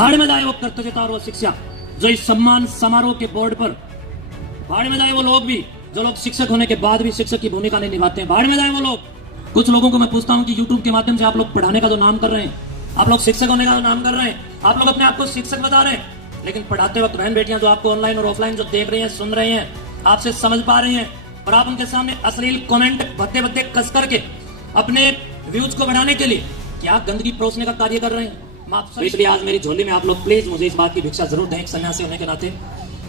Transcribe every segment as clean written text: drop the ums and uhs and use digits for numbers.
भाड़ में जाए वो कर्तव्यता और वो शिक्षा जो इस सम्मान समारोह के बोर्ड पर, भाड़ में जाए वो लोग भी जो लोग शिक्षक होने के बाद भी शिक्षक की भूमिका नहीं निभाते हैं, भाड़ में जाए वो लोग। कुछ लोगों को मैं पूछता हूं कि YouTube के माध्यम से आप लोग पढ़ाने का जो नाम कर रहे हैं, आप लोग शिक्षक होने का नाम कर रहे हैं, आप लोग अपने आप को शिक्षक बता रहे हैं, लेकिन पढ़ाते वक्त बहन बेटियां जो आपको ऑनलाइन और ऑफलाइन जो देख रही हैं, सुन रही हैं, आपसे समझ पा रही हैं, और आप उनके सामने अश्लील कमेंट भद्दे भद्दे कस करके अपने व्यूज को बढ़ाने के लिए क्या गंदगी परोसने का कार्य कर रहे हैं। तो इसलिए आज मेरी झोली में आप लोग प्लीज मुझे इस बात की भिक्षा जरूर दें, एक सन्यासी होने के नाते,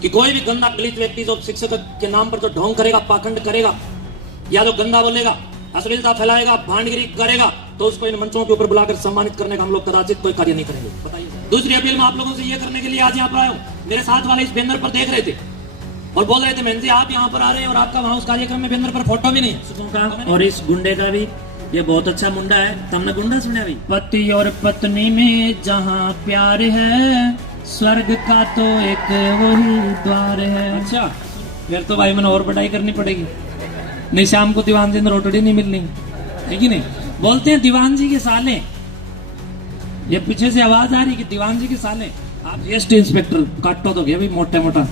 कि कोई भी गंदा गलीच व्यक्ति जो शिक्षक के नाम पर जो ढोंग करेगा, पाखंड करेगा, या जो गंदा बोलेगा, अश्लीलता फैलाएगा, भांडगिरी करेगा, तो उसको इन मंचों के ऊपर बुलाकर सम्मानित करने का हम लोग कदाचित कोई कार्य नहीं करेंगे। बताइए। दूसरी अपील मैं आप लोगों से ये करने के लिए आज यहाँ पर आया हूँ। मेरे साथ वाले इस बैनर पर देख रहे थे और बोल रहे थे, मैं जी आप यहाँ पर आ रहे हैं और आपका वहाँ उस कार्यक्रम में बैनर पर फोटो भी नहीं। और इस गुंडे का भी, ये बहुत अच्छा मुंडा है, तुमने गुंडा सुना भी। पति और पत्नी में जहाँ प्यार है, स्वर्ग का तो एक वही द्वार है। अच्छा, फिर तो भाई मैंने और पढ़ाई करनी पड़ेगी, नहीं शाम को दीवान जी ने रोटड़ी नहीं मिलनी है कि नहीं। बोलते हैं दीवान जी के साले, ये पीछे से आवाज आ रही कि दीवान जी के साले। आप जीएसटी इंस्पेक्टर काटो तो गया भी मोटा मोटा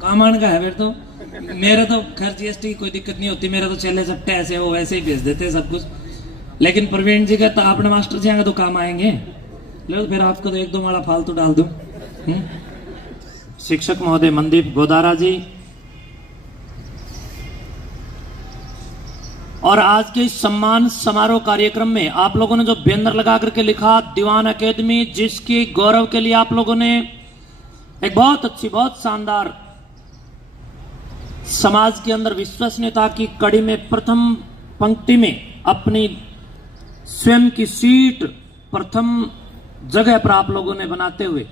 कामान का है। फिर तो मेरे तो खैर जीएसटी की कोई दिक्कत नहीं होती, मेरे तो चले चपटे ऐसे वो वैसे ही भेज देते हैं सब कुछ। लेकिन प्रवीण जी का तो अपने मास्टर जी आएंगे तो काम आएंगे, लो फिर आपको तो एक दो माला फालतू डाल दूं। शिक्षक महोदय मनदीप गोदारा जी, और आज के इस सम्मान समारोह कार्यक्रम में आप लोगों ने जो बैनर लगा करके लिखा दीवान एकेडमी, जिसकी गौरव के लिए आप लोगों ने एक बहुत अच्छी, बहुत शानदार समाज के अंदर विश्वसनीयता की कड़ी में प्रथम पंक्ति में अपनी स्वयं की सीट प्रथम जगह पर आप लोगों ने बनाते हुए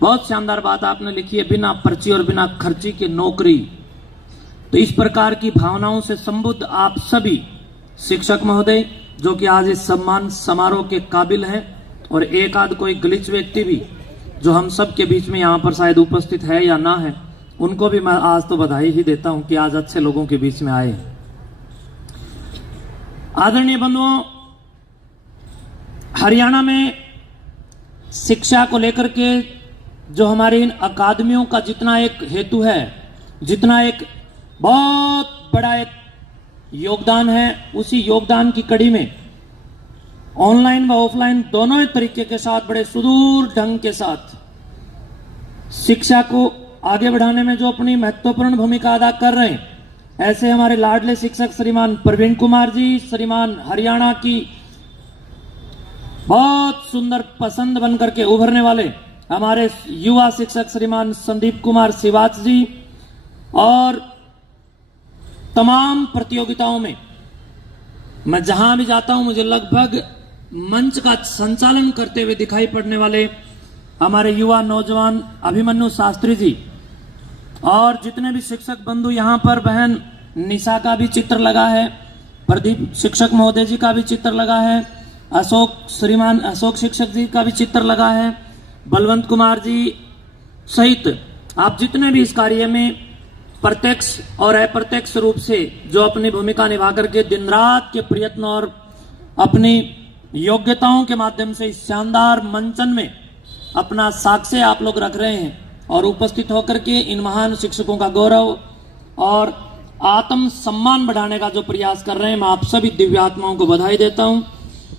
बहुत शानदार बात आपने लिखी है, बिना पर्ची और बिना खर्ची के नौकरी। तो इस प्रकार की भावनाओं से संबुद्ध आप सभी शिक्षक महोदय जो कि आज इस सम्मान समारोह के काबिल हैं, और एक आध कोई गलिच व्यक्ति भी जो हम सब के बीच में यहाँ पर शायद उपस्थित है या ना है, उनको भी मैं आज तो बधाई ही देता हूं कि आज अच्छे लोगों के बीच में आए। आदरणीय बंधुओं, हरियाणा में शिक्षा को लेकर के जो हमारी इन अकादमियों का जितना एक हेतु है, जितना एक बहुत बड़ा एक योगदान है, उसी योगदान की कड़ी में ऑनलाइन व ऑफलाइन दोनों ही तरीके के साथ बड़े सुदूर ढंग के साथ शिक्षा को आगे बढ़ाने में जो अपनी महत्वपूर्ण भूमिका अदा कर रहे हैं, ऐसे हमारे लाडले शिक्षक श्रीमान प्रवीण कुमार जी, श्रीमान हरियाणा की बहुत सुंदर पसंद बनकर के उभरने वाले हमारे युवा शिक्षक श्रीमान संदीप कुमार सिवाच जी, और तमाम प्रतियोगिताओं में मैं जहां भी जाता हूं मुझे लगभग मंच का संचालन करते हुए दिखाई पड़ने वाले हमारे युवा नौजवान अभिमन्यु शास्त्री जी, और जितने भी शिक्षक बंधु यहाँ पर, बहन निशा का भी चित्र लगा है, प्रदीप शिक्षक महोदय जी का भी चित्र लगा है, श्रीमान अशोक शिक्षक जी का भी चित्र लगा है, बलवंत कुमार जी सहित आप जितने भी इस कार्य में प्रत्यक्ष और अप्रत्यक्ष रूप से जो अपनी भूमिका निभा करके दिन रात के प्रयत्न और अपनी योग्यताओं के माध्यम से इस शानदार मंचन में अपना साक्ष्य आप लोग रख रहे हैं, और उपस्थित होकर के इन महान शिक्षकों का गौरव और आत्म सम्मान बढ़ाने का जो प्रयास कर रहे हैं, मैं आप सभी दिव्यात्माओं को बधाई देता हूं,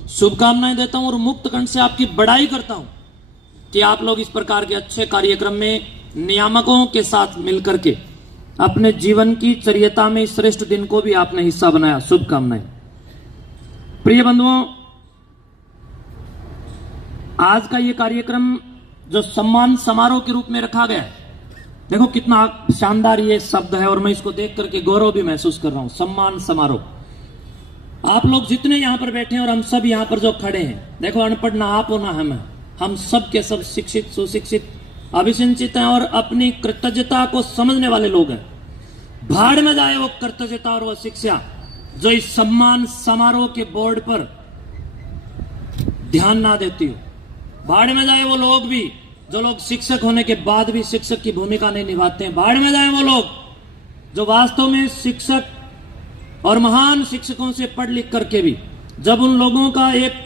शुभकामनाएं देता हूं, और मुक्त कंठ से आपकी बड़ाई करता हूं कि आप लोग इस प्रकार के अच्छे कार्यक्रम में नियामकों के साथ मिलकर के अपने जीवन की चर्यता में श्रेष्ठ दिन को भी आपने हिस्सा बनाया। शुभकामनाएं। प्रिय बंधुओं, आज का ये कार्यक्रम जो सम्मान समारोह के रूप में रखा गया है, देखो कितना शानदार ये शब्द है, और मैं इसको देख करके गौरव भी महसूस कर रहा हूं। सम्मान समारोह। आप लोग जितने यहाँ पर बैठे हैं और हम सब यहाँ पर जो खड़े हैं, देखो अनपढ़ ना आप हो ना हम सब के सब शिक्षित, सुशिक्षित, अभिसिंचित हैं और अपनी कृतज्ञता को समझने वाले लोग हैं। भाड़ में जाए वो कृतज्ञता और वो शिक्षा जो इस सम्मान समारोह के बोर्ड पर ध्यान ना देती हो। भाड़ में जाए वो लोग भी जो लोग शिक्षक होने के बाद भी शिक्षक की भूमिका नहीं निभाते हैं। भाड़ में जाए वो लोग जो वास्तव में शिक्षक और महान शिक्षकों से पढ़ लिख करके भी जब उन लोगों का एक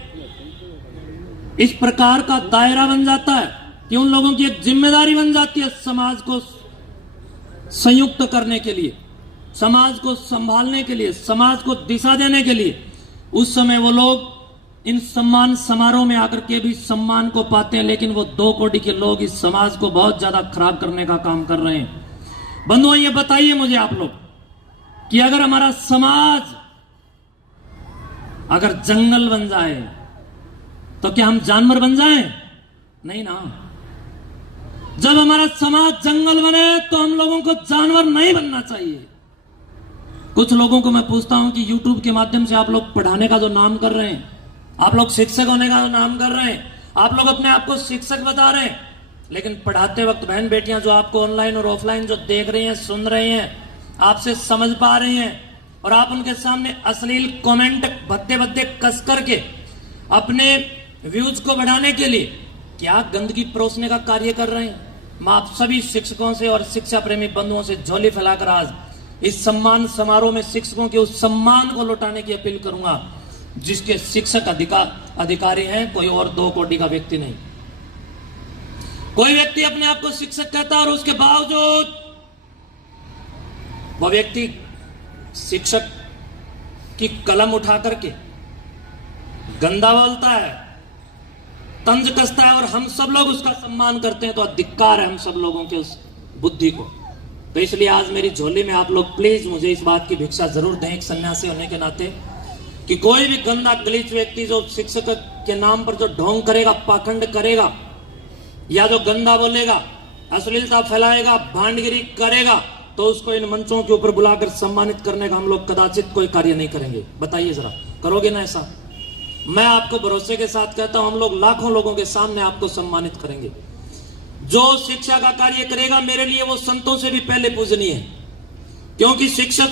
इस प्रकार का दायरा बन जाता है कि उन लोगों की एक जिम्मेदारी बन जाती है समाज को संयुक्त करने के लिए, समाज को संभालने के लिए, समाज को दिशा देने के लिए। उस समय वो लोग इन सम्मान समारोह में आकर के भी सम्मान को पाते हैं, लेकिन वो 2 कोटि के लोग इस समाज को बहुत ज्यादा खराब करने का काम कर रहे हैं। बंधुओं, ये बताइए मुझे आप लोग कि अगर हमारा समाज अगर जंगल बन जाए तो क्या हम जानवर बन जाएं? नहीं ना। जब हमारा समाज जंगल बने तो हम लोगों को जानवर नहीं बनना चाहिए। कुछ लोगों को मैं पूछता हूं कि YouTube के माध्यम से आप लोग पढ़ाने का जो नाम कर रहे हैं, आप लोग शिक्षक होने का जो नाम कर रहे हैं, आप लोग अपने आप को शिक्षक बता रहे हैं, लेकिन पढ़ाते वक्त बहन बेटियां जो आपको ऑनलाइन और ऑफलाइन जो देख रही हैं, सुन रही हैं, आपसे समझ पा रही हैं, और आप उनके सामने अश्लील कमेंट भद्दे भद्दे कस करके अपने व्यूज को बढ़ाने के लिए क्या गंदगी परोसने का कार्य कर रहे हैं। मैं आप सभी शिक्षकों से और शिक्षा प्रेमी बंधुओं से झोली फैलाकर आज इस सम्मान समारोह में शिक्षकों के उस सम्मान को लौटाने की अपील करूंगा जिसके शिक्षक अधिकारी हैं, कोई और 2 कोटि का व्यक्ति नहीं। कोई व्यक्ति अपने आप को शिक्षक कहता है और उसके बावजूद वह व्यक्ति शिक्षक की कलम उठा करके गंदा बोलता है, तंज कसता है, और हम सब लोग उसका सम्मान करते हैं, तो धिक्कार है हम सब लोगों के उस बुद्धि को। तो इसलिए आज मेरी झोली में आप लोग प्लीज मुझे इस बात की भिक्षा जरूर दें, एक सन्यासी होने के नाते, कि कोई भी गंदा गलीच व्यक्ति जो शिक्षक के नाम पर जो ढोंग करेगा, पाखंड करेगा, या जो गंदा बोलेगा, अश्लीलता फैलाएगा, भांडगिरी करेगा, तो उसको इन मंचों के ऊपर बुलाकर सम्मानित करने का हम लोग कदाचित कोई कार्य नहीं करेंगे। बताइए जरा, करोगे ना ऐसा? मैं आपको भरोसे के साथ कहता हूं, हम लोग लाखों लोगों के सामने आपको सम्मानित करेंगे। जो शिक्षा का कार्य करेगा, मेरे लिए वो संतों से भी पहले पूजनीय है, क्योंकि शिक्षक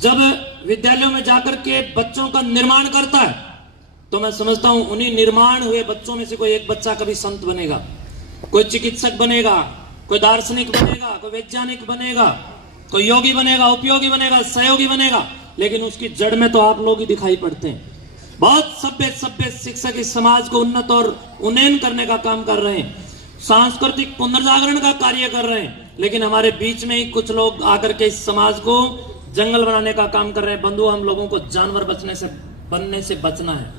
जब विद्यालयों में जाकर के बच्चों का निर्माण करता है, तो मैं समझता हूं उन्हीं निर्माण हुए बच्चों में से कोई एक बच्चा कभी संत बनेगा, कोई चिकित्सक बनेगा, कोई दार्शनिक बनेगा, कोई वैज्ञानिक बनेगा, कोई योगी बनेगा, उपयोगी बनेगा, सहयोगी बनेगा, लेकिन उसकी जड़ में तो आप लोग ही दिखाई पड़ते हैं। बहुत सभ्य शिक्षक इस समाज को उन्नत और उन्नयन करने का काम कर रहे हैं, सांस्कृतिक पुनर्जागरण का कार्य कर रहे हैं, लेकिन हमारे बीच में ही कुछ लोग आकर के इस समाज को जंगल बनाने का काम कर रहे हैं। बंधु, हम लोगों को जानवर बनने से बचना है।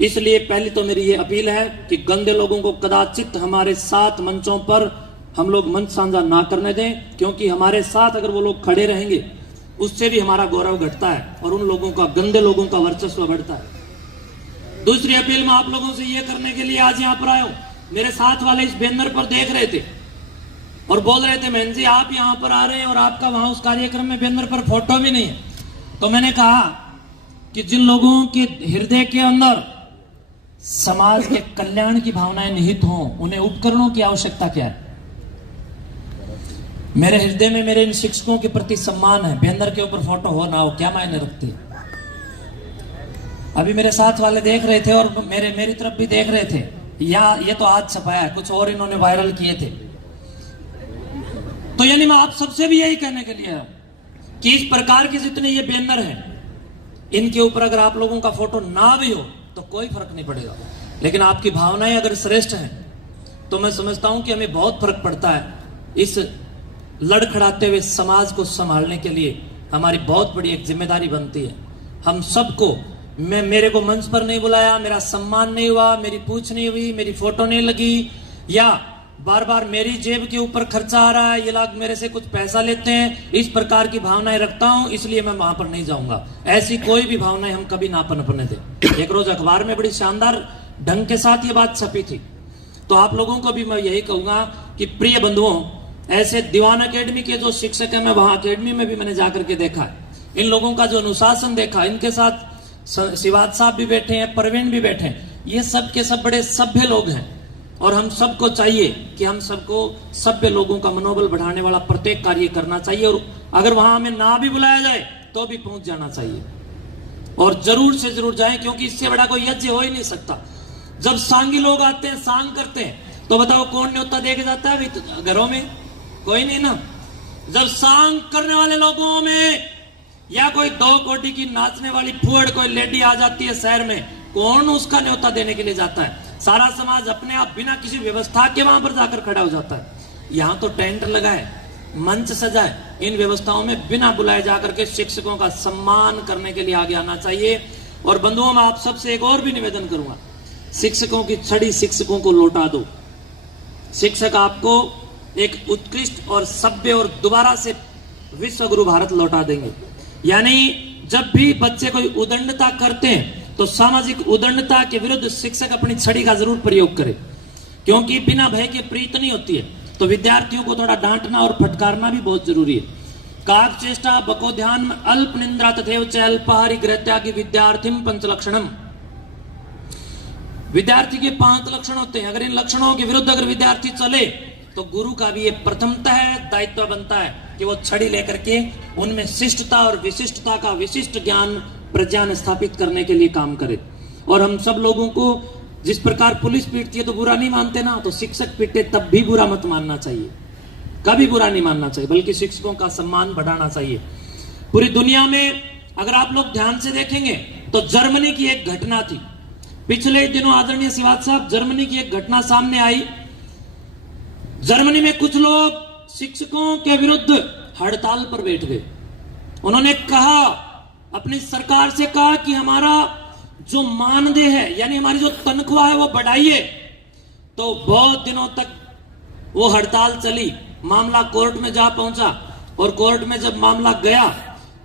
इसलिए पहली तो मेरी ये अपील है कि गंदे लोगों को कदाचित हमारे साथ मंचों पर हम लोग मंच साझा ना करने दें, क्योंकि हमारे साथ अगर वो लोग खड़े रहेंगे उससे भी हमारा गौरव घटता है और उन लोगों का, गंदे लोगों का वर्चस्व बढ़ता है। दूसरी अपील मैं आप लोगों से ये करने के लिए आज यहाँ पर आया हूं। मेरे साथ वाले इस बैनर पर देख रहे थे और बोल रहे थे, बहन जी आप यहाँ पर आ रहे हैं और आपका वहां उस कार्यक्रम में बैनर पर फोटो भी नहीं है। तो मैंने कहा कि जिन लोगों के हृदय के अंदर समाज के कल्याण की भावनाएं निहित हों, उन्हें उपकरणों की आवश्यकता क्या है? मेरे हृदय में मेरे इन शिक्षकों के प्रति सम्मान है। बैनर के ऊपर फोटो हो ना हो क्या मायने रखती है? अभी मेरे साथ वाले देख रहे थे और मेरी तरफ भी देख रहे थे। ये तो आज छपाया है, कुछ और इन्होंने वायरल किए थे। तो यानी मैं आप सबसे भी यही कहने के लिए कि इस प्रकार के जितने ये बैनर हैं, इनके ऊपर अगर आप लोगों का फोटो ना भी हो तो कोई फर्क नहीं पड़ेगा, लेकिन आपकी भावनाएं अगर श्रेष्ठ हैं तो मैं समझता हूं कि हमें बहुत फर्क पड़ता है। इस लड़खड़ाते हुए समाज को संभालने के लिए हमारी बहुत बड़ी एक जिम्मेदारी बनती है। हम सबको, मेरे को मंच पर नहीं बुलाया, मेरा सम्मान नहीं हुआ, मेरी पूछ नहीं हुई, मेरी फोटो नहीं लगी, या बार बार मेरी जेब के ऊपर खर्चा आ रहा है, ये लोग मेरे से कुछ पैसा लेते हैं, इस प्रकार की भावनाएं रखता हूं इसलिए मैं वहां पर नहीं जाऊंगा, ऐसी कोई भी भावनाएं हम कभी ना पनपने दें। एक रोज अखबार में बड़ी शानदार ढंग के साथ ये बात छपी थी। तो आप लोगों को भी मैं यही कहूंगा कि प्रिय बंधुओं, ऐसे दीवान एकेडमी के जो शिक्षक है, मैं वहां एकेडमी में भी मैंने जाकर के देखा है, इन लोगों का जो अनुशासन देखा, इनके साथ शिवाद साहब भी बैठे हैं, प्रवीण भी बैठे हैं, ये सब के सब बड़े सभ्य लोग हैं और हम सबको चाहिए कि हम सबको सभ्य लोगों का मनोबल बढ़ाने वाला प्रत्येक कार्य करना चाहिए, और अगर वहां हमें ना भी बुलाया जाए तो भी पहुंच जाना चाहिए और जरूर से जरूर जाएं, क्योंकि इससे बड़ा कोई यज्ञ हो ही नहीं सकता। जब सांगी लोग आते हैं, सांग करते हैं, तो बताओ कौन न्योता दे के जाता है? अभी घरों में कोई नहीं ना। जब सांग करने वाले लोगों में या कोई 2 कोटि की नाचने वाली फुअड़ कोई लेडी आ जाती है शहर में, कौन उसका न्योता देने के लिए जाता है? सारा समाज अपने आप बिना किसी व्यवस्था के वहां पर जाकर खड़ा हो जाता है। यहाँ तो टेंट लगा है, मंच सजा है, इन व्यवस्थाओं में बिना बुलाए जाकर के शिक्षकों का सम्मान करने के लिए आगे आना चाहिए। और बंधुओं, मैं आप सबसे एक और भी निवेदन करूंगा, शिक्षकों की छड़ी शिक्षकों को लौटा दो। शिक्षक आपको एक उत्कृष्ट और सभ्य और दोबारा से विश्व गुरु भारत लौटा देंगे। यानी जब भी बच्चे कोई उदंडता करते हैं तो सामाजिक उदंडता के विरुद्ध शिक्षक अपनी छड़ी का जरूर प्रयोग करे, क्योंकि बिना भय के प्रीत नहीं होती है। तो विद्यार्थियों को थोड़ा डांटना और फटकारना भी बहुत जरूरी है। काक चेष्टा बको ध्यान अल्प निंद्रा तथैव च अल्पाहारी गृहत्यागी विद्यार्थिम पंचलक्षणम। विद्यार्थी के 5 लक्षण होते हैं। अगर इन लक्षणों के विरुद्ध अगर विद्यार्थी चले तो गुरु का भी ये प्रथमतः दायित्व बनता है कि वो छड़ी लेकर के उनमें शिष्टता और विशिष्टता का विशिष्ट ज्ञान प्रज्ञान स्थापित करने के लिए काम करे। और हम सब लोगों को जिस प्रकार पुलिस पीटती है तो बुरा नहीं मानते ना, तो शिक्षक पीटे तब भी बुरा मत मानना चाहिए, कभी बुरा नहीं मानना चाहिए, बल्कि शिक्षकों का सम्मान बढ़ाना चाहिए। पूरी दुनिया में अगर आप लोग ध्यान से देखेंगे तो जर्मनी की एक घटना थी पिछले दिनों। आदरणीय शिवाज साहब, जर्मनी की एक घटना सामने आई। जर्मनी में कुछ लोग शिक्षकों के विरुद्ध हड़ताल पर बैठ गए। उन्होंने कहा, अपनी सरकार से कहा कि हमारा जो मानदेय है, यानी हमारी जो तनख्वाह है वो बढ़ाइए। तो बहुत दिनों तक वो हड़ताल चली। मामला कोर्ट में जा पहुंचा और कोर्ट में जब मामला गया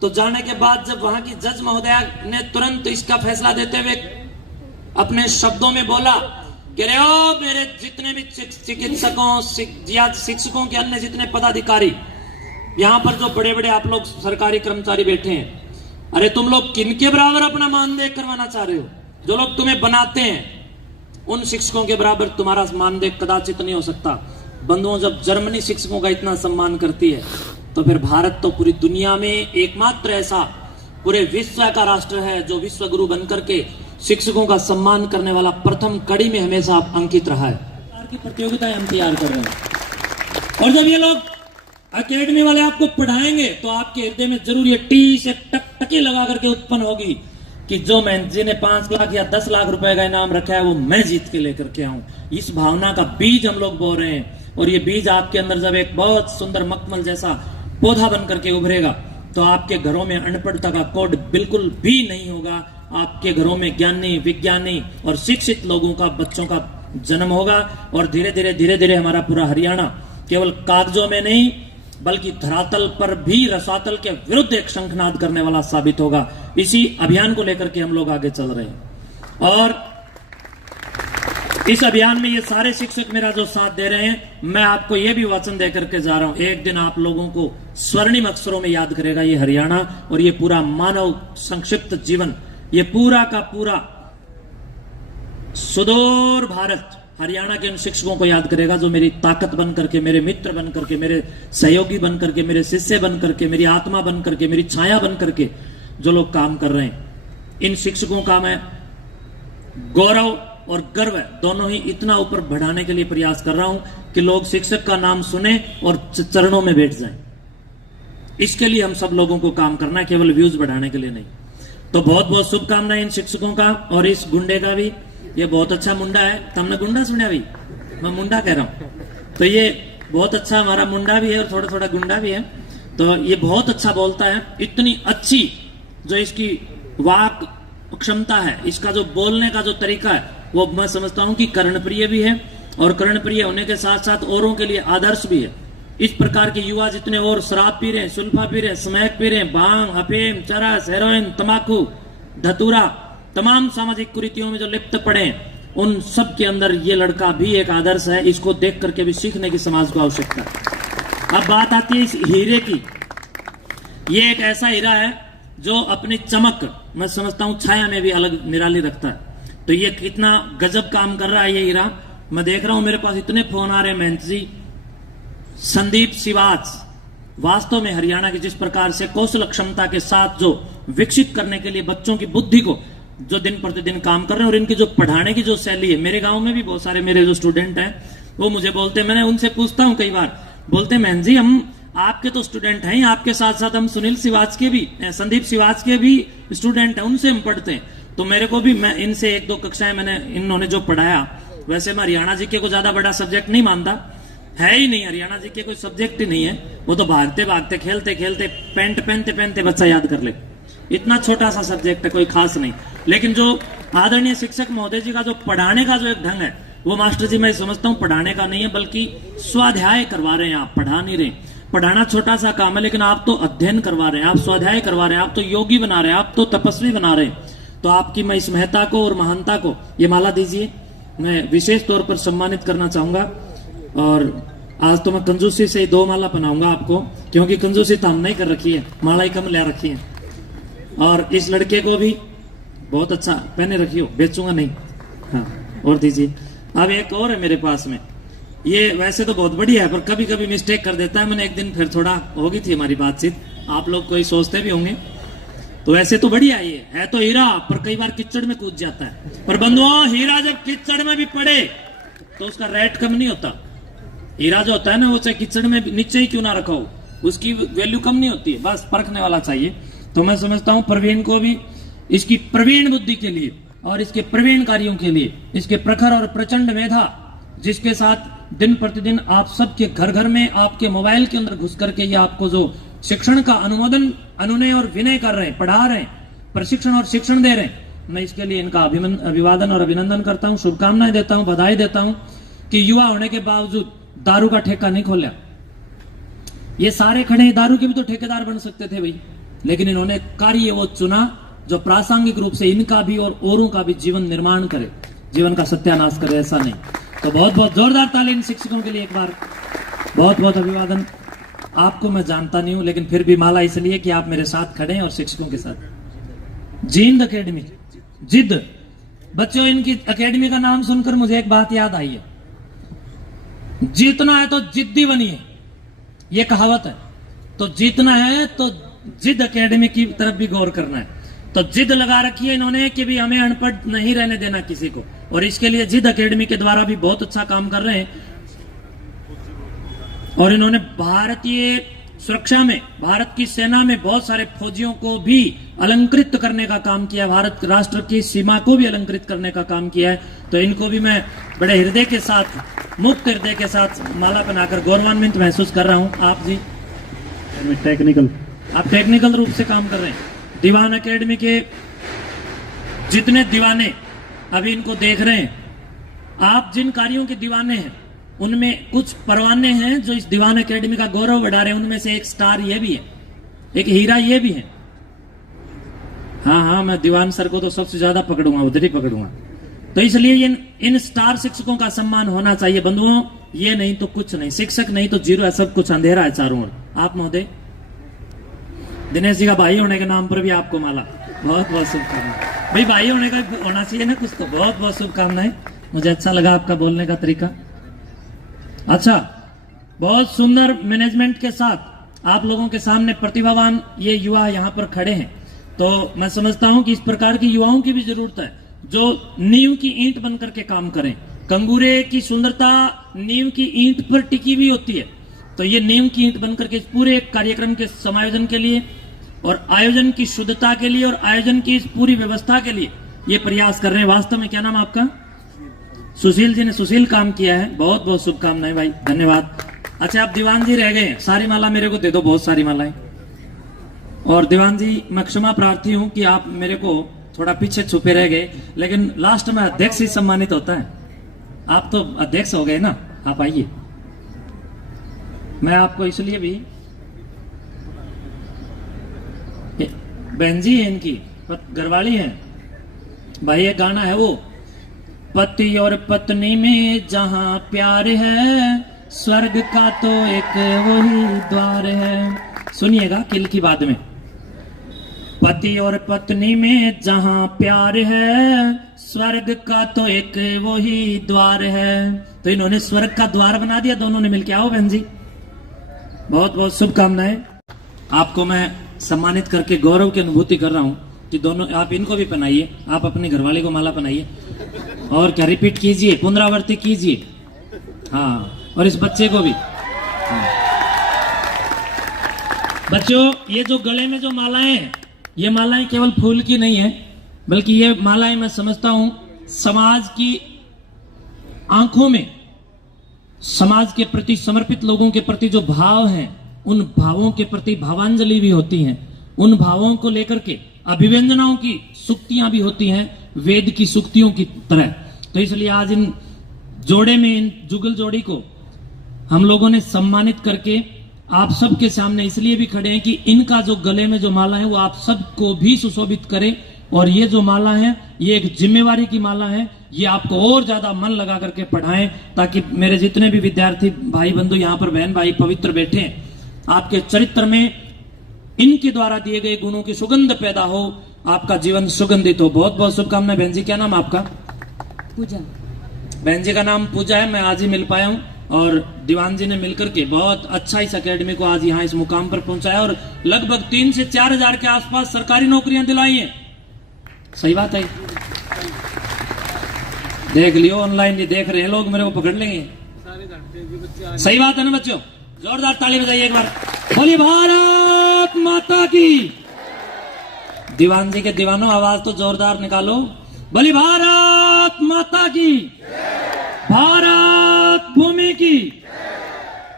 तो जाने के बाद जब वहां की जज महोदया ने तुरंत इसका फैसला देते हुए अपने शब्दों में बोला कि रे ओ मेरे जितने भी चिकित्सकों या शिक्षकों के अन्य जितने पदाधिकारी, यहां पर जो बड़े बड़े आप लोग सरकारी कर्मचारी बैठे हैं, अरे तुम लोग किनके बराबर अपना मानदेय करवाना चाह रहे हो? जो लोग तुम्हें बनाते हैं उन शिक्षकों के बराबर तुम्हारा मानदेय कदाचित नहीं हो सकता। बंधुओं, जब जर्मनी शिक्षकों का इतना सम्मान करती है तो फिर भारत तो पूरी दुनिया में एकमात्र ऐसा पूरे विश्व का राष्ट्र है जो विश्व गुरु बनकर के शिक्षकों का सम्मान करने वाला प्रथम कड़ी में हमेशा अंकित रहा है। की प्रतियोगिताएं हम तैयार कर रहे हैं और जब ये लोग अकेडमी वाले आपको पढ़ाएंगे तो आपके हृदय में जरूर ये टी से टकटकी लगा करके उत्पन्न होगी कि जो मैं जिन्हें 5 लाख या 10 लाख रुपए का इनाम रखा है वो मैं जीत के लेकर के आऊं। इस भावना का बीज हम लोग बो रहे हैं और ये बीज आपके अंदर जब एक बहुत सुंदर मखमल जैसा पौधा बन करके उभरेगा तो आपके घरों में अनपढ़ता का कोड बिल्कुल भी नहीं होगा। आपके घरों में ज्ञानी, विज्ञानी और शिक्षित लोगों का, बच्चों का जन्म होगा और धीरे धीरे हमारा पूरा हरियाणा केवल कागजों में नहीं बल्कि धरातल पर भी रसातल के विरुद्ध एक शंखनाद करने वाला साबित होगा। इसी अभियान को लेकर के हम लोग आगे चल रहे हैं और इस अभियान में ये सारे शिक्षक मेरा जो साथ दे रहे हैं, मैं आपको ये भी वचन देकर के जा रहा हूं, एक दिन आप लोगों को स्वर्णिम अक्षरों में याद करेगा ये हरियाणा और ये पूरा मानव संक्षिप्त जीवन, ये पूरा का पूरा सुदूर भारत हरियाणा के उन शिक्षकों को याद करेगा जो मेरी ताकत बन करके, मेरे मित्र बन करके, मेरे सहयोगी बन करके, मेरे शिष्य बन करके, मेरी आत्मा बन करके, मेरी छाया बन करके जो लोग काम कर रहे हैं। इन शिक्षकों का मैं गौरव और गर्व दोनों ही इतना ऊपर बढ़ाने के लिए प्रयास कर रहा हूं कि लोग शिक्षक का नाम सुने और चरणों में बैठ जाएं। इसके लिए हम सब लोगों को काम करना है, केवल व्यूज बढ़ाने के लिए नहीं। तो बहुत बहुत शुभकामनाएं इन शिक्षकों का और इस गुंडे का भी। ये बहुत अच्छा मुंडा है, तुमने गुंडा सुना भाई? मैं मुंडा कह रहा हूं। तो ये बहुत अच्छा हमारा मुंडा भी है और थोड़ा थोड़ा गुंडा भी है। तो ये बहुत अच्छा बोलता है, इतनी अच्छी जो इसकी वाक क्षमता है, इसका जो बोलने का जो तरीका है वो मैं समझता हूं कि कर्णप्रिय भी है और कर्णप्रिय होने के साथ साथ औरों के लिए आदर्श भी है। इस प्रकार के युवा जितने और शराब पी रहे हैं, सुल्फा पी रहे हैं, स्मैक पी रहे हैं, भांग, अफीम, चरस, हेरोइन, तंबाकू, धतूरा, तमाम सामाजिक कुरीतियों में जो लिप्त पड़े हैं, उन सब के अंदर ये लड़का भी एक आदर्श है। इसको देख करके भी सीखने की समाज को आवश्यकता है। अब बात आती है इस हीरे की। ये एक ऐसा हीरा है जो अपनी चमक मैं समझता हूं छाया में भी अलग निराली रखता है। तो ये कितना गजब काम कर रहा है ये हीरा। मैं देख रहा हूं मेरे पास इतने फोन आ रहे हैं महंत जी। संदीप सिवाच वास्तव में हरियाणा की जिस प्रकार से कौशल क्षमता के साथ जो विकसित करने के लिए बच्चों की बुद्धि को जो दिन प्रतिदिन काम कर रहे हैं और इनकी जो पढ़ाने की जो शैली है, मेरे गांव में भी बहुत सारे मेरे जो स्टूडेंट हैं वो मुझे बोलते हैं, मैंने उनसे पूछता हूं कई बार, बोलते हैं महंत जी हम आपके तो स्टूडेंट हैं, आपके साथ साथ हम सुनील सिवाच के भी, संदीप सिवाच के भी स्टूडेंट हैं, उनसे हम पढ़ते हैं। तो मेरे को भी, मैं इनसे 1-2 कक्षाएं मैंने इन्होंने जो पढ़ाया, वैसे मैं हरियाणा जीके को ज्यादा बड़ा सब्जेक्ट नहीं मानता, है ही नहीं, हरियाणा जीके कोई सब्जेक्ट ही नहीं है। वो तो भागते भागते खेलते खेलते पैंट पहनते पहनते बच्चा याद कर ले, इतना छोटा सा सब्जेक्ट है, कोई खास नहीं। लेकिन जो आदरणीय शिक्षक महोदय जी का जो पढ़ाने का जो एक ढंग है, वो मास्टर जी मैं समझता हूँ पढ़ाने का नहीं है, बल्कि स्वाध्याय करवा रहे हैं। आप पढ़ा नहीं रहे, पढ़ाना छोटा सा काम है, लेकिन आप तो अध्ययन करवा रहे हैं, आप स्वाध्याय करवा रहे हैं, आप तो योगी बना रहे हैं, आप तो तपस्वी बना रहे हैं। तो आपकी मैं इस महत्ता को और महानता को, ये माला दीजिए, मैं विशेष तौर पर सम्मानित करना चाहूंगा। और आज तो मैं कंजूसी से 2 माला पहनाऊंगा आपको, क्योंकि कंजूसी तो हम नहीं कर रखी है, माला ही कम ले रखी है। और इस लड़के को भी बहुत अच्छा पहने रखियो, बेचूंगा नहीं। हाँ, और दीजिए। अब एक और है मेरे पास में, ये वैसे तो बहुत बढ़िया है, पर कभी कभी मिस्टेक कर देता है। मैंने एक दिन फिर थोड़ा होगी थी हमारी बातचीत, आप लोग कोई सोचते भी होंगे, तो वैसे तो बढ़िया ये है तो हीरा, पर कई बार कीचड़ में कूद जाता है। पर बंधुओं, हीरा जब कीचड़ में भी पड़े तो उसका रेट कम नहीं होता। हीरा जो होता है ना, वो चाहे कीचड़ में नीचे ही क्यों ना रखा हो, उसकी वैल्यू कम नहीं होती है, बस परखने वाला चाहिए। तो मैं समझता हूं प्रवीण को भी इसकी प्रवीण बुद्धि के लिए और इसके प्रवीण कार्यों के लिए, इसके प्रखर और प्रचंड मेधा, जिसके साथ दिन प्रतिदिन आप सबके घर घर में आपके मोबाइल के अंदर घुस करके ये आपको जो शिक्षण का अनुमोदन, अनुनय और विनय कर रहे हैं, पढ़ा रहे हैं, प्रशिक्षण और शिक्षण दे रहे हैं, मैं इसके लिए इनका अभिवादन और अभिनंदन करता हूं, शुभकामनाएं देता हूं, बधाई देता हूं कि युवा होने के बावजूद दारू का ठेका नहीं खोला। ये सारे खड़े दारू के भी तो ठेकेदार बन सकते थे भाई, लेकिन इन्होंने कार्य वो चुना जो प्रासंगिक रूप से इनका भी और औरों का भी जीवन निर्माण करे, जीवन का सत्यानाश करे, ऐसा नहीं। तो बहुत बहुत जोरदार ताली इन शिक्षकों के लिए, एक बार बहुत बहुत अभिवादन। आपको मैं जानता नहीं हूं, लेकिन फिर भी माला इसलिए कि आप मेरे साथ खड़े हैं और शिक्षकों के साथ। जींद एकेडमी, जिद। बच्चों, इनकी एकेडमी का नाम सुनकर मुझे एक बात याद आई है, जीतना है तो जिद्दी बनिए, ये कहावत है। तो जीतना है तो जिद एकेडमी की तरफ भी गौर करना है। तो जिद लगा रखी है इन्होंने कि भी हमें अनपढ़ नहीं रहने देना किसी को, और इसके लिए जिद एकेडमी के द्वारा भी बहुत अच्छा काम कर रहे हैं। और इन्होंने भारतीय सुरक्षा में, भारत की सेना में बहुत सारे फौजियों को भी अलंकृत करने का काम किया, भारत राष्ट्र की सीमा को भी अलंकृत करने का काम किया है। तो इनको भी मैं बड़े हृदय के साथ, मुक्त हृदय के साथ माला पहनाकर गौरवान्वित महसूस कर रहा हूं। आप जी आप टेक्निकल रूप से काम कर रहे हैं। दीवान एकेडमी के जितने दीवाने अभी इनको देख रहे हैं, आप जिन कार्यों के दीवाने हैं, उनमें कुछ परवाने हैं जो इस दीवान एकेडमी का गौरव बढ़ा रहे हैं। उनमें से एक स्टार ये भी है, एक हीरा ये भी है। हाँ, मैं दीवान सर को तो सबसे ज्यादा पकड़ूंगा, उधर ही पकड़ूंगा। तो इसलिए इन स्टार शिक्षकों का सम्मान होना चाहिए बंधुओं। ये नहीं तो कुछ नहीं, शिक्षक नहीं तो जीरो है, सब कुछ अंधेरा है चारों ओर। आप महोदय, दिनेश जी का भाई होने के नाम पर भी आपको माला, बहुत बहुत शुभकामनाएं। भाई भाई होने का होना चाहिए ना कुछ, तो बहुत बहुत शुभकामनाएं। मुझे अच्छा लगा आपका बोलने का तरीका। अच्छा, बहुत सुंदर मैनेजमेंट के साथ आप लोगों के सामने प्रतिभावान ये युवा यहाँ पर खड़े हैं। तो मैं समझता हूं कि इस प्रकार की युवाओं की भी जरूरत है, जो नींव की ईंट बनकर के काम करें। कंगूरे की सुंदरता नींव की ईंट पर टिकी हुई होती है। तो ये नींव की ईंट बनकर के इस पूरे कार्यक्रम के समायोजन के लिए और आयोजन की शुद्धता के लिए और आयोजन की इस पूरी व्यवस्था के लिए ये प्रयास कर रहे हैं। वास्तव में क्या नाम आपका? सुशील जी ने सुशील काम किया है। बहुत बहुत शुभकामनाएं भाई, धन्यवाद। अच्छा, आप दीवान जी रह गए, सारी माला मेरे को दे दो, बहुत सारी मालाएं। और दीवान जी, मैं क्षमा प्रार्थी हूं कि आप मेरे को थोड़ा पीछे छुपे रह गए, लेकिन लास्ट में अध्यक्ष ही सम्मानित होता है। आप तो अध्यक्ष हो गए ना, आप आइए। मैं आपको इसलिए भी, बहन जी है इनकी, घरवाली है भाई। एक गाना है वो, पति और पत्नी में जहां प्यार है, स्वर्ग का तो एक वही द्वार है। सुनिएगा किल की बाद में, पति और पत्नी में जहां प्यार है, स्वर्ग का तो एक वही द्वार है। तो इन्होंने स्वर्ग का द्वार बना दिया दोनों ने मिलकर। आओ बहन जी, बहुत बहुत शुभकामनाएं। आपको मैं सम्मानित करके गौरव की अनुभूति कर रहा हूं कि दोनों, आप इनको भी पहनाइए, आप अपनी घरवाली को माला पहनाइए, और क्या रिपीट कीजिए, पुनरावृत्ति कीजिए। हाँ, और इस बच्चे को भी। हाँ। बच्चों, ये जो गले में जो मालाएं हैं, ये मालाएं केवल फूल की नहीं है। बल्कि ये मालाएं मैं समझता हूं समाज की आंखों में समाज के प्रति समर्पित लोगों के प्रति जो भाव हैं, उन भावों के प्रति भावांजलि भी होती हैं। उन भावों को लेकर के अभिव्यंजनाओं की सुक्तियां भी होती हैं, वेद की सुक्तियों की तरह। तो इसलिए आज इन जोड़े में, इन जुगल जोड़ी को हम लोगों ने सम्मानित करके आप सबके सामने इसलिए भी खड़े हैं कि इनका जो गले में जो माला है वो आप सबको भी सुशोभित करे। और ये जो माला है ये एक जिम्मेवारी की माला है, ये आपको और ज्यादा मन लगा करके पढ़ाएं, ताकि मेरे जितने भी विद्यार्थी भाई बंधु यहाँ पर बहन भाई पवित्र बैठे हैं, आपके चरित्र में इनके द्वारा दिए गए गुणों की सुगंध पैदा हो, आपका जीवन सुगंधित हो। बहुत बहुत शुभकामनाएं। बहन जी क्या नाम आपका? पूजा। बहन जी का नाम पूजा है। मैं आज ही मिल पाया हूँ और दीवान जी ने मिलकर के बहुत अच्छा इस एकेडमी को आज यहाँ इस मुकाम पर पहुंचाया और लगभग 3 से 4 हजार के आसपास सरकारी नौकरियां दिलाई हैं। सही बात है? देख लियो, ऑनलाइन ये देख रहे हैं लोग, मेरे को पकड़ लेंगे। सही बात है ना बच्चों? जोरदार ताली बजाइए एक बार। बोलिए भारत माता की। दीवान जी के दीवानों आवाज तो जोरदार निकालो। बोलिए भारत माता की, भारत भूमि की।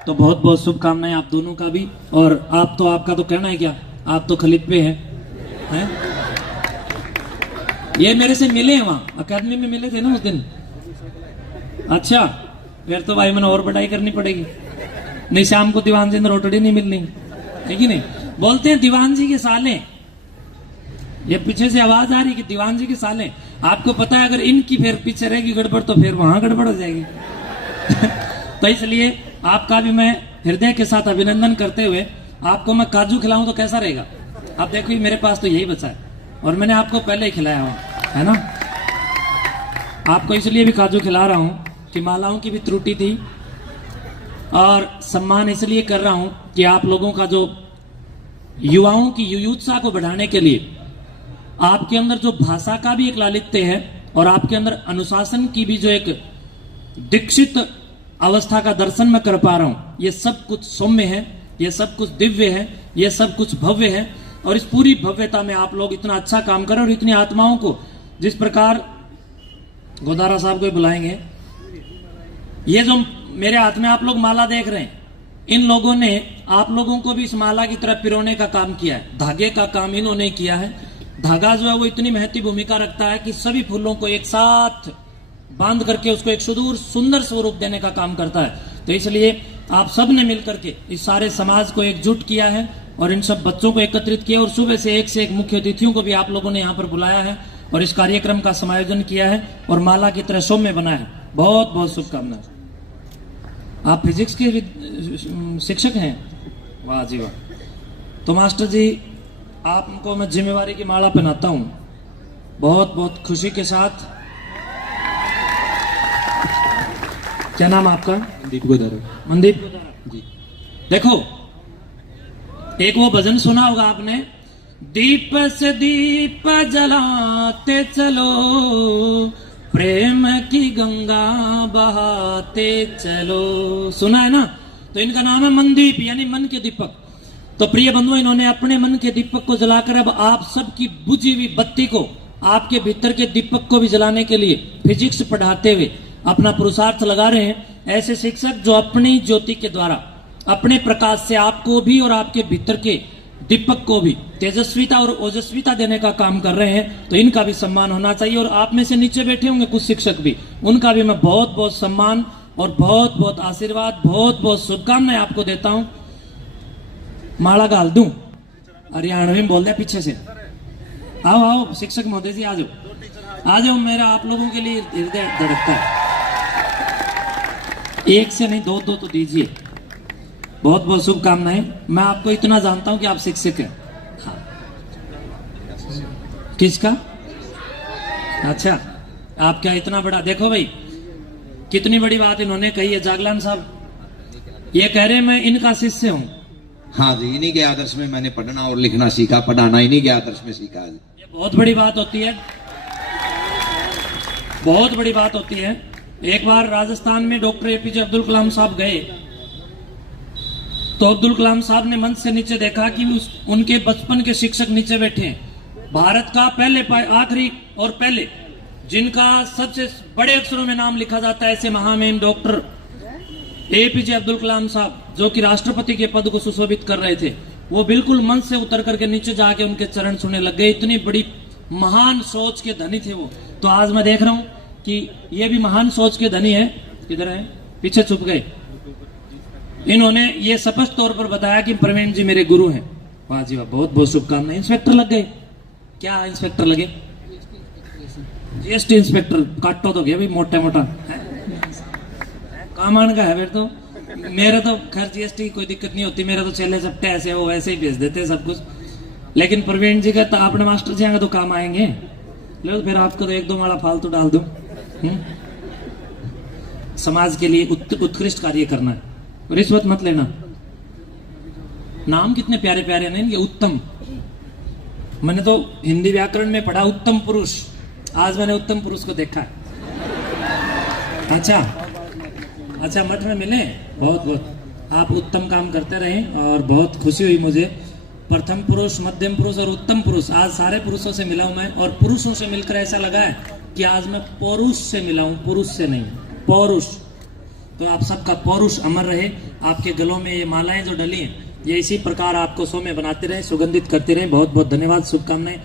तो बहुत बहुत शुभकामनाएं आप दोनों का भी। और आप तो, आपका तो कहना है क्या, आप तो खलीद पे हैं? ये मेरे से मिले हैं, वहां अकेडमी में मिले थे ना उस दिन। अच्छा, फिर तो भाई मैंने और बढ़ाई करनी पड़ेगी, नहीं शाम को दीवान जी ने रोटड़ी नहीं मिलनी है कि नहीं। बोलते हैं दीवान जी के साले, ये पीछे से आवाज आ रही कि दीवान जी के साले। आपको पता है अगर इनकी फिर पीछे रहेगी गड़बड़ तो फिर वहां गड़बड़ हो जाएगी। तो इसलिए आपका भी मैं हृदय के साथ अभिनंदन करते हुए आपको मैं काजू खिलाऊं तो कैसा रहेगा? आप देखो मेरे पास तो यही बचा है और मैंने आपको पहले ही खिलाया हुआ है ना। आपको इसलिए भी काजू खिला रहा हूं कि मालाओं की भी त्रुटि थी और सम्मान इसलिए कर रहा हूं कि आप लोगों का जो युवाओं की युयुत्सा को बढ़ाने के लिए आपके अंदर जो भाषा का भी एक लालित्य है और आपके अंदर अनुशासन की भी जो एक दीक्षित अवस्था का दर्शन मैं कर पा रहा हूं। ये सब कुछ सौम्य है, ये सब कुछ दिव्य है, ये सब कुछ भव्य है। और इस पूरी भव्यता में आप लोग इतना अच्छा काम करें और इतनी आत्माओं को जिस प्रकार गोदारा साहब को बुलाएंगे, ये जो मेरे हाथ में आप लोग माला देख रहे हैं, इन लोगों ने आप लोगों को भी इस माला की तरह पिरोने का काम किया है। धागे का काम इन्होंने किया है। धागा जो है वो इतनी महती भूमिका रखता है कि सभी फूलों को एक साथ बांध करके उसको एक सुदूर सुंदर स्वरूप देने का काम करता है। तो इसलिए आप सब ने मिलकर के इस सारे समाज को एकजुट किया है और इन सब बच्चों को एकत्रित किया और सुबह से एक मुख्य अतिथियों को भी आप लोगों ने यहाँ पर बुलाया है और इस कार्यक्रम का समायोजन किया है और माला की तरह सौम्य बनाया है। बहुत बहुत शुभकामनाएं। आप फिजिक्स के शिक्षक हैं? वाह जी वाह। तो मास्टर जी आपको मैं जिम्मेवारी की माला पहनाता हूं बहुत बहुत खुशी के साथ। क्या नाम आपका? मनदीप गोदारा। मनदीप जी। देखो एक वो भजन सुना होगा आपने, दीप से दीप जलाते चलो, प्रेम की गंगा बहाते चलो। सुना है ना? तो इनका नाम है मनदीप, यानी मन के दीपक। तो प्रिय बंधुओं, इन्होंने अपने मन के दीपक को जलाकर अब आप सबकी बुझी हुई बत्ती को, आपके भीतर के दीपक को भी जलाने के लिए फिजिक्स पढ़ाते हुए अपना पुरुषार्थ लगा रहे हैं। ऐसे शिक्षक जो अपनी ज्योति के द्वारा, अपने प्रकाश से आपको भी और आपके भीतर के दीपक को भी तेजस्विता और ओजस्विता देने का काम कर रहे हैं। तो इनका भी सम्मान होना चाहिए। और आप में से नीचे बैठे होंगे कुछ शिक्षक भी, उनका भी मैं बहुत बहुत सम्मान और बहुत बहुत आशीर्वाद, बहुत बहुत शुभकामनाएं आपको देता हूं। माला गाल दूं? हरियाणवी में बोल दिया पीछे से। आओ आओ शिक्षक महोदय जी, आ जाओ आ जाओ। मेरा आप लोगों के लिए हृदय धड़कता है। एक से नहीं, दो दो तो दीजिए। बहुत बहुत शुभकामनाएं। मैं आपको इतना जानता हूं कि आप शिक्षक हैं। हाँ। किसका? अच्छा, आप क्या इतना बड़ा, देखो भाई कितनी बड़ी बात इन्होंने कही है। जागलान साहब ये कह रहे हैं मैं इनका शिष्य हूं। हाँ जी, इन्हीं के आदर्श में मैंने पढ़ना और लिखना सीखा, पढ़ाना इन्हीं के आदर्श में सीखा। ये बहुत बड़ी बात होती है, बहुत बड़ी बात होती है। एक बार राजस्थान में डॉक्टर एपीजे अब्दुल कलाम साहब गए तो अब्दुल कलाम साहब ने मंच से नीचे देखा कि उनके बचपन के शिक्षक नीचे बैठे हैं। भारत का आखिरी और पहले जिनका सबसे बड़े अक्षरों में नाम लिखा जाता है, ऐसे महामहिम डॉक्टर एपीजे अब्दुल कलाम साहब, जो कि राष्ट्रपति के पद को सुशोभित कर रहे थे, वो बिल्कुल मंच से उतर करके नीचे जाके उनके चरण छूने लग गए। इतनी बड़ी महान सोच के धनी थे वो। तो आज मैं देख रहा हूं कि ये भी महान सोच के धनी है, किधर है, पीछे छुप गए। इन्होंने ये स्पष्ट तौर पर बताया कि प्रवीण जी मेरे गुरु हैं। वाह जी वाह, बहुत बहुत शुभकामनाएं। इंस्पेक्टर लग गए, क्या इंस्पेक्टर लगे? जीएसटी इंस्पेक्टर काटो तो गया भाई, मोटा मोटा कामान का है। फिर तो मेरे तो खैर जीएसटी कोई दिक्कत नहीं होती, मेरे तो चेले चपटे ऐसे हो वैसे ही भेज देते सब कुछ। लेकिन प्रवीण जी का तो अपने मास्टर जी आएंगे तो काम आएंगे। लो फिर आपको तो एक दो माला फालतू डाल दूं। समाज के लिए उत्कृष्ट कार्य करना है, रिश्वत मत लेना। नाम कितने प्यारे प्यारे नहीं ये, उत्तम। मैंने तो हिंदी व्याकरण में पढ़ा उत्तम पुरुष, आज मैंने उत्तम पुरुष को देखा है। अच्छा मठ में मिले, बहुत बहुत आप उत्तम काम करते रहे और बहुत खुशी हुई मुझे। प्रथम पुरुष, मध्यम पुरुष और उत्तम पुरुष, आज सारे पुरुषों से मिला हूं मैं। और पुरुषों से मिलकर ऐसा लगा है कि आज मैं पौरुष से मिला हूं, पुरुष से नहीं, पौरुष। तो आप सबका पौरुष अमर रहे। आपके गलों में ये मालाएं जो डली हैं, ये इसी प्रकार आपको सौम्य बनाते रहे, सुगंधित करते रहे। बहुत बहुत धन्यवाद, शुभकामनाएं।